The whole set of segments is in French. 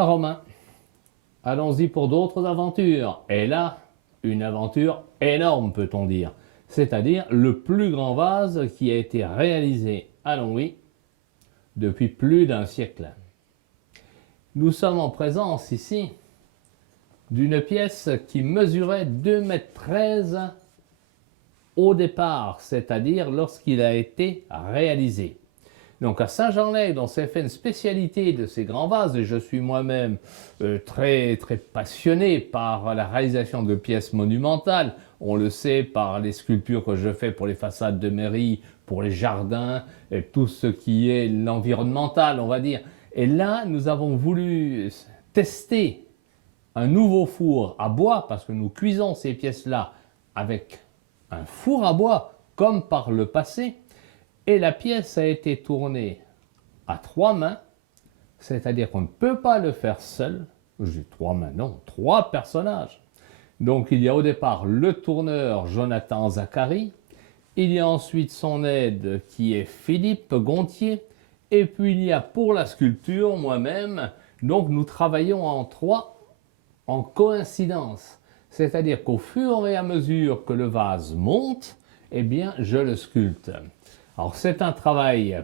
Voilà Romain, allons-y pour d'autres aventures. Et là, une aventure énorme peut-on dire. C'est-à-dire le plus grand vase qui a été réalisé à Longwy depuis plus d'un siècle. Nous sommes en présence ici d'une pièce qui mesurait 2,13 m au départ, c'est-à-dire lorsqu'il a été réalisé. Donc à Saint-Jean-Lez, on s'est fait une spécialité de ces grands vases, et je suis moi-même très passionné par la réalisation de pièces monumentales. On le sait par les sculptures que je fais pour les façades de mairie, pour les jardins, et tout ce qui est l'environnemental, on va dire. Et là, nous avons voulu tester un nouveau four à bois, parce que nous cuisons ces pièces-là avec un four à bois, comme par le passé. Et la pièce a été tournée à 3 mains, c'est-à-dire qu'on ne peut pas le faire seul. J'ai 3 mains, non, 3 personnages. Donc il y a au départ le tourneur Jonathan Zachary, il y a ensuite son aide qui est Philippe Gontier, et puis il y a pour la sculpture moi-même. Donc nous travaillons en 3 en coïncidence. C'est-à-dire qu'au fur et à mesure que le vase monte, eh bien je le sculpte. Alors c'est un travail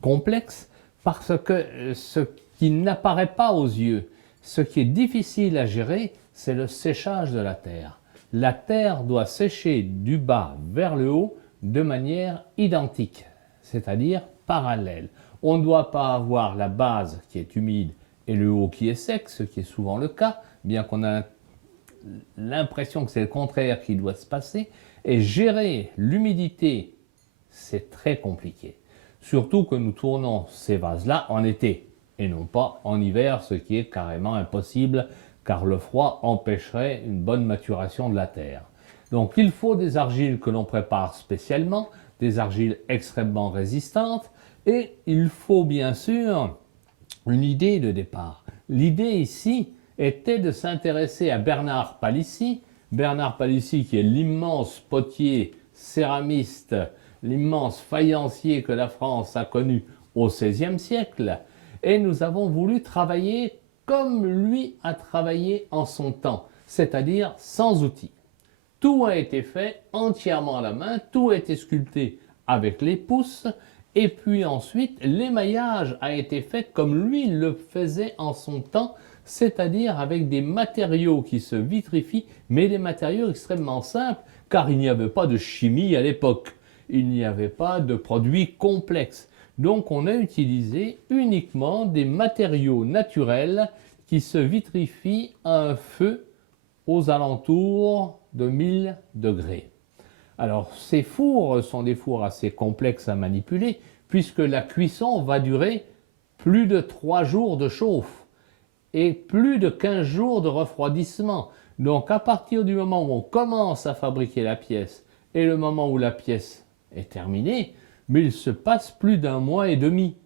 complexe parce que ce qui n'apparaît pas aux yeux, ce qui est difficile à gérer, c'est le séchage de la terre. La terre doit sécher du bas vers le haut de manière identique, c'est-à-dire parallèle. On ne doit pas avoir la base qui est humide et le haut qui est sec, ce qui est souvent le cas, bien qu'on a l'impression que c'est le contraire qui doit se passer. Et gérer l'humidité, c'est très compliqué. Surtout que nous tournons ces vases-là en été et non pas en hiver, ce qui est carrément impossible car le froid empêcherait une bonne maturation de la terre. Donc il faut des argiles que l'on prépare spécialement, des argiles extrêmement résistantes, et il faut bien sûr une idée de départ. L'idée ici était de s'intéresser à Bernard Palissy. Bernard Palissy qui est l'immense potier céramiste, l'immense faïencier que la France a connu au XVIe siècle. Et nous avons voulu travailler comme lui a travaillé en son temps, c'est-à-dire sans outils. Tout a été fait entièrement à la main, tout a été sculpté avec les pouces, et puis ensuite l'émaillage a été fait comme lui le faisait en son temps, c'est-à-dire avec des matériaux qui se vitrifient, mais des matériaux extrêmement simples, car il n'y avait pas de chimie à l'époque, il n'y avait pas de produits complexes. Donc on a utilisé uniquement des matériaux naturels qui se vitrifient à un feu aux alentours de 1000 degrés. Alors ces fours sont des fours assez complexes à manipuler puisque la cuisson va durer plus de 3 jours de chauffe et plus de 15 jours de refroidissement. Donc à partir du moment où on commence à fabriquer la pièce et le moment où la pièce est terminée, mais il se passe plus d'1 mois et demi.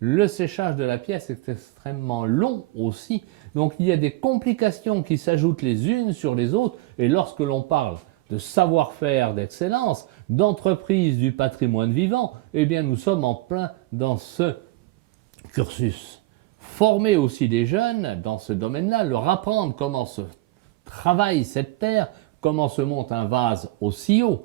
Le séchage de la pièce est extrêmement long aussi. Donc il y a des complications qui s'ajoutent les unes sur les autres. Et lorsque l'on parle de savoir-faire, d'excellence, d'entreprise du patrimoine vivant, eh bien nous sommes en plein dans ce cursus. Former aussi des jeunes dans ce domaine-là, leur apprendre comment se travaille cette terre, comment se monte un vase aussi haut,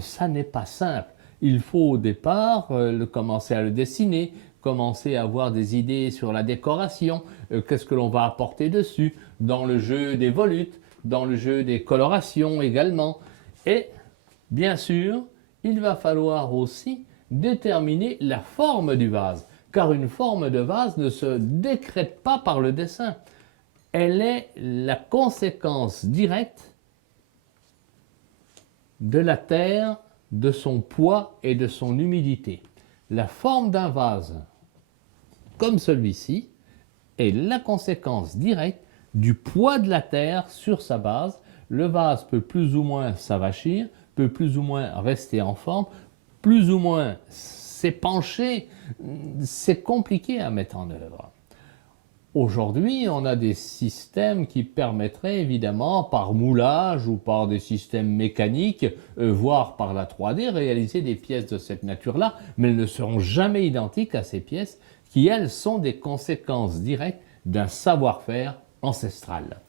ça n'est pas simple. Il faut au départ commencer à le dessiner, commencer à avoir des idées sur la décoration, qu'est-ce que l'on va apporter dessus, dans le jeu des volutes, dans le jeu des colorations également. Et bien sûr, il va falloir aussi déterminer la forme du vase, car une forme de vase ne se décrète pas par le dessin. Elle est la conséquence directe de la terre, de son poids et de son humidité. La forme d'un vase, comme celui-ci, est la conséquence directe du poids de la terre sur sa base. Le vase peut plus ou moins s'avachir, peut plus ou moins rester en forme, plus ou moins s'épancher. C'est compliqué à mettre en œuvre. Aujourd'hui, on a des systèmes qui permettraient évidemment par moulage ou par des systèmes mécaniques, voire par la 3D, réaliser des pièces de cette nature-là, mais elles ne seront jamais identiques à ces pièces qui, elles, sont des conséquences directes d'un savoir-faire ancestral.